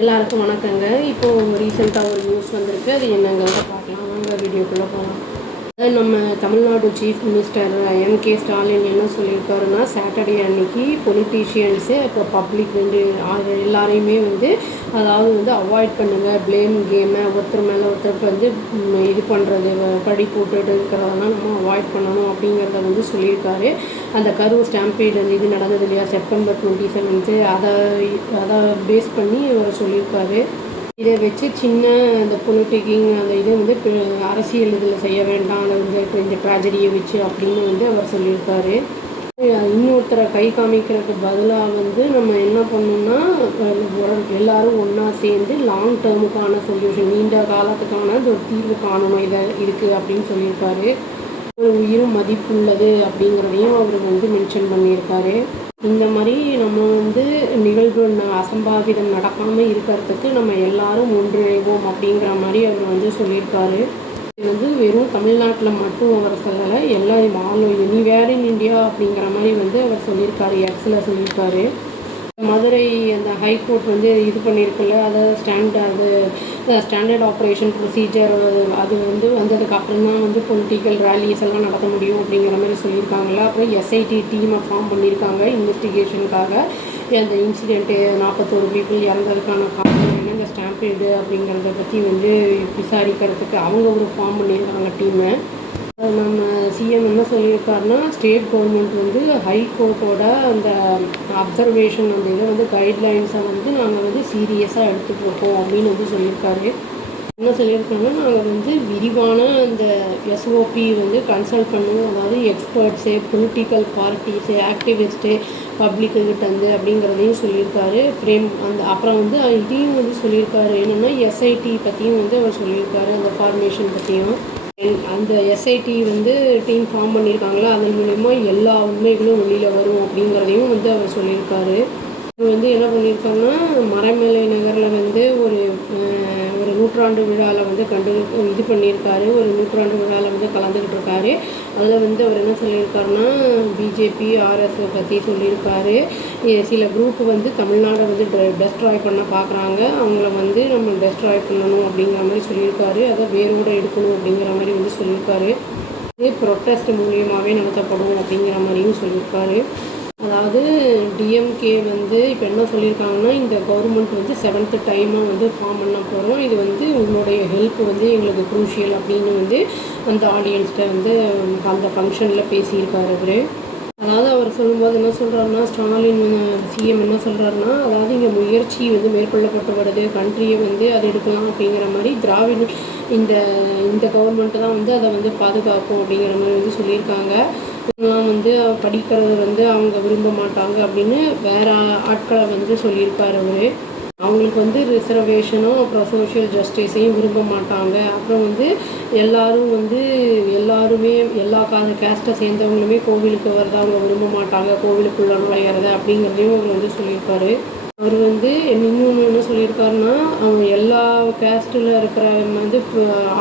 எல்லாருக்கும் வணக்கங்க. இப்போது ரீசெண்டாக ஒரு நியூஸ் வந்திருக்கு. அது என்னங்கிறத பார்க்கலாம். வாங்க வீடியோக்குள்ளே போகலாம். நம்ம Tamil Nadu chief minister MK. Stalin என்ன சொல்லியிருக்காருன்னா, சாட்டர்டே அன்னைக்கு பொலிட்டீஷியன்ஸு இப்போ பப்ளிக் வந்து எல்லாரையுமே வந்து அதாவது வந்து அவாய்ட் பண்ணுங்கள், ப்ளேம் கேமை ஒருத்தர் மேலே ஒருத்தருக்கு வந்து இது பண்ணுறது பழி போட்டுட்டு இருக்கிறதெல்லாம் நம்ம அவாய்ட் பண்ணணும் அப்படிங்கிறத வந்து சொல்லியிருக்காரு. அந்த கரூர் ஸ்டாம்பீடு அந்த இது நடந்தது இல்லையா, செப்டம்பர் 27 அதை பேஸ் பண்ணி அவர் சொல்லியிருக்காரு. இதை வச்சு சின்ன இந்த பொலிட்டிக்கிங் அந்த இதை வந்து அரசியல் இதில் செய்ய வேண்டாம், அதை வந்து இப்போ இந்த ட்ராஜடியை வச்சு அப்படின்னு வந்து அவர் சொல்லியிருக்காரு. இன்னொருத்தரை கை காமிக்கிறதுக்கு பதிலாக வந்து நம்ம என்ன பண்ணணும்னா, எல்லோரும் ஒன்றா சேர்ந்து லாங் டேர்முக்கான சொல்யூஷன், நீண்ட காலத்துக்கான ஒரு தீர்வு காணணும் இதுக்கு அப்படின்னு சொல்லியிருக்காரு. ஒரு உயிரும் மதிப்புள்ளது அப்படிங்கிறதையும் அவர் வந்து மென்ஷன் பண்ணியிருக்காரு. இந்த மாதிரி நம்ம வந்து நிகழ்வு அசம்பாவிதம் நடக்காமல் இருக்கிறதுக்கு நம்ம எல்லாரும் ஒன்றிணைவோம் அப்படிங்கிற மாதிரி அவர் வந்து சொல்லியிருக்காரு. இது வந்து வெறும் தமிழ்நாட்டில் மட்டும் அவர் சொல்லலை, எல்லா எனிவேர் இன் இந்தியா அப்படிங்கிற மாதிரி வந்து அவர் சொல்லியிருக்காரு, எக்ஸில் சொல்லியிருக்காரு. மதுரை அந்த ஹைகோர்ட் வந்து இது பண்ணியிருக்குல்ல, அதாவது ஸ்டாண்டர்ட் ஆப்ரேஷன் ப்ரொசீஜர் அது வந்து வந்ததுக்கு அப்புறம் தான் வந்து பொலிட்டிக்கல் ரேலிஸ் எல்லாம் நடத்த முடியும் அப்படிங்கிற மாதிரி சொல்லியிருக்காங்களா. அப்புறம் எஸ்ஐடி டீமை ஃபார்ம் பண்ணியிருக்காங்க இன்வெஸ்டிகேஷனுக்காக. அந்த இன்சிடெண்ட்டு 41 பீப்புள் இறந்ததுக்கான காரணம் என்ன, இந்த ஸ்டாம்பீடு அப்படிங்கிறத பற்றி வந்து விசாரிக்கிறதுக்கு அவங்க ஒரு ஃபார்ம் பண்ணியிருக்காங்க டீமை. நம்ம சிஎம் என்ன சொல்லியிருக்காருன்னா, ஸ்டேட் கவர்மெண்ட் வந்து ஹைகோர்ட்டோட அந்த அப்சர்வேஷன் அந்த இதை வந்து கைட்லைன்ஸை வந்து நாங்கள் வந்து சீரியஸாக எடுத்துகிட்டு இருக்கோம் அப்படின்னு வந்து சொல்லியிருக்காரு. என்ன சொல்லியிருக்காங்கன்னா, நாங்கள் வந்து விரிவான இந்த எஸ்ஓபி வந்து கன்சல்ட் பண்ணுவோம், அதாவது எக்ஸ்பர்ட்ஸு, பொலிட்டிக்கல் பார்ட்டிஸு, ஆக்டிவிஸ்ட்டு, பப்ளிக்கிட்டேருந்து அப்படிங்கிறதையும் சொல்லியிருக்காரு. அப்புறம் வந்து இதையும் வந்து சொல்லியிருக்காரு, என்னென்னா எஸ்ஐடி பற்றியும் வந்து அவர் சொல்லியிருக்காரு, அந்த ஃபார்மேஷன் பற்றியும். அந்த எஸ்ஐடி வந்து டீம் ஃபார்ம் பண்ணியிருக்காங்களா, அதன் மூலயமா எல்லா உண்மைகளும் வெளியில் வரும் அப்படிங்கிறதையும் வந்து அவர் சொல்லியிருக்காரு. அவர் வந்து என்ன பண்ணியிருக்காங்கன்னா, மறைமலை நகரில் வந்து ஒரு நூற்றாண்டு விழாவில் வந்து இது பண்ணியிருக்காரு, ஒரு நூற்றாண்டு விழாவில் வந்து கலந்துக்கிட்டு இருக்காரு. அதில் வந்து அவர் என்ன சொல்லியிருக்காருன்னா, பிஜேபி ஆர்எஸ்ஐ பற்றி சொல்லியிருக்காரு. சில குரூப் வந்து தமிழ்நாடை வந்து டெஸ்ட்ராய் பண்ண பார்க்குறாங்க, அவங்கள வந்து நம்ம டெஸ்ட்ராய் பண்ணணும் அப்படிங்கிற மாதிரி சொல்லியிருக்காரு. அதை வேரோடு எடுக்கணும் அப்படிங்கிற மாதிரி வந்து சொல்லியிருக்காரு. இது ப்ரொட்டஸ்ட் மூலியமாகவே நடத்தப்படும் அப்படிங்கிற மாதிரியும் சொல்லியிருக்காரு. அதாவது டிஎம்கே வந்து இப்போ என்ன சொல்லியிருக்காங்கன்னா, இந்த கவர்மெண்ட் வந்து 7th டைமாக வந்து ஃபார்ம் பண்ண போகிறோம், இது வந்து உங்களுடைய ஹெல்ப் வந்து எங்களுக்கு க்ரூஷியல் அப்படின்னு வந்து அந்த ஆடியன்ஸ்கிட்ட வந்து அந்த ஃபங்க்ஷனில் பேசியிருக்காரு அவர். அதாவது அவர் சொல்லும்போது என்ன சொல்கிறாருன்னா, ஸ்டாலின் சிஎம் என்ன சொல்கிறாருன்னா, அதாவது இங்கே முயற்சி வந்து மேற்கொள்ளப்பட்டு வருது, கண்ட்ரியை வந்து அதை எடுக்கலாம் அப்படிங்கிற மாதிரி திராவிட இந்த கவர்மெண்ட்டு தான் வந்து அதை வந்து பாதுகாக்கும் அப்படிங்கிற மாதிரி வந்து சொல்லியிருக்காங்க. வந்து படிக்கிறது வந்து அவங்க விரும்ப மாட்டாங்க அப்படின்னு வேறு ஆட்களை வந்து சொல்லியிருக்காரு அவர். அவங்களுக்கு வந்து ரிசர்வேஷனும் அப்புறம் சோஷியல் ஜஸ்டிஸையும் விரும்ப மாட்டாங்க. அப்புறம் வந்து எல்லாருமே எல்லா கேஸ்ட்டை சேர்ந்தவங்களுமே கோவிலுக்கு வரதை அவங்க விரும்ப மாட்டாங்க, கோவிலுக்குள்ளே நுழையிறது அப்படிங்கிறதையும் அவர் வந்து சொல்லியிருக்காரு. அவர் வந்து இன்னொன்று என்ன சொல்லியிருக்காருன்னா, அவங்க எல்லா கேஸ்ட்டில் இருக்கிற வந்து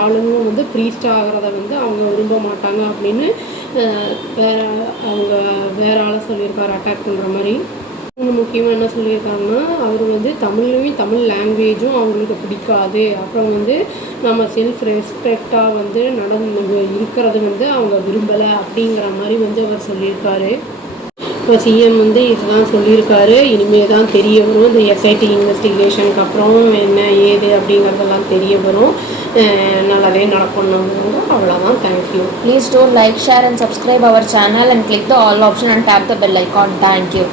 ஆளுங்களும் வந்து ப்ரீஸ்ட் ஆகிறத வந்து அவங்க விரும்ப மாட்டாங்க அப்படின்னு வேறு ஆளை சொல்லியிருக்காரு, அட்டாக் பண்ணுற மாதிரி. இன்னும் முக்கியமாக என்ன சொல்லியிருக்காங்கன்னா, அவர் வந்து தமிழ் லாங்குவேஜும் அவங்களுக்கு பிடிக்காது, அப்புறம் வந்து நம்ம செல்ஃப் ரெஸ்பெக்டாக வந்து இருக்கிறது வந்து அவங்க விரும்பலை அப்படிங்கிற மாதிரி வந்து அவர் சொல்லியிருக்காரு. இப்போ சிஎம் வந்து இதுதான் சொல்லியிருக்காரு. இனிமேல் தான் தெரிய வரும், இந்த எஸ்ஐடி இன்வெஸ்டிகேஷனுக்கு அப்புறம் என்ன ஏது அப்படிங்கிறதெல்லாம் தெரிய வரும். நல்லாவே நடக்கணும். அவ்வளோதான். Thank you. Please do like, share and subscribe our channel and click the all option and tap the bell icon. Thank you.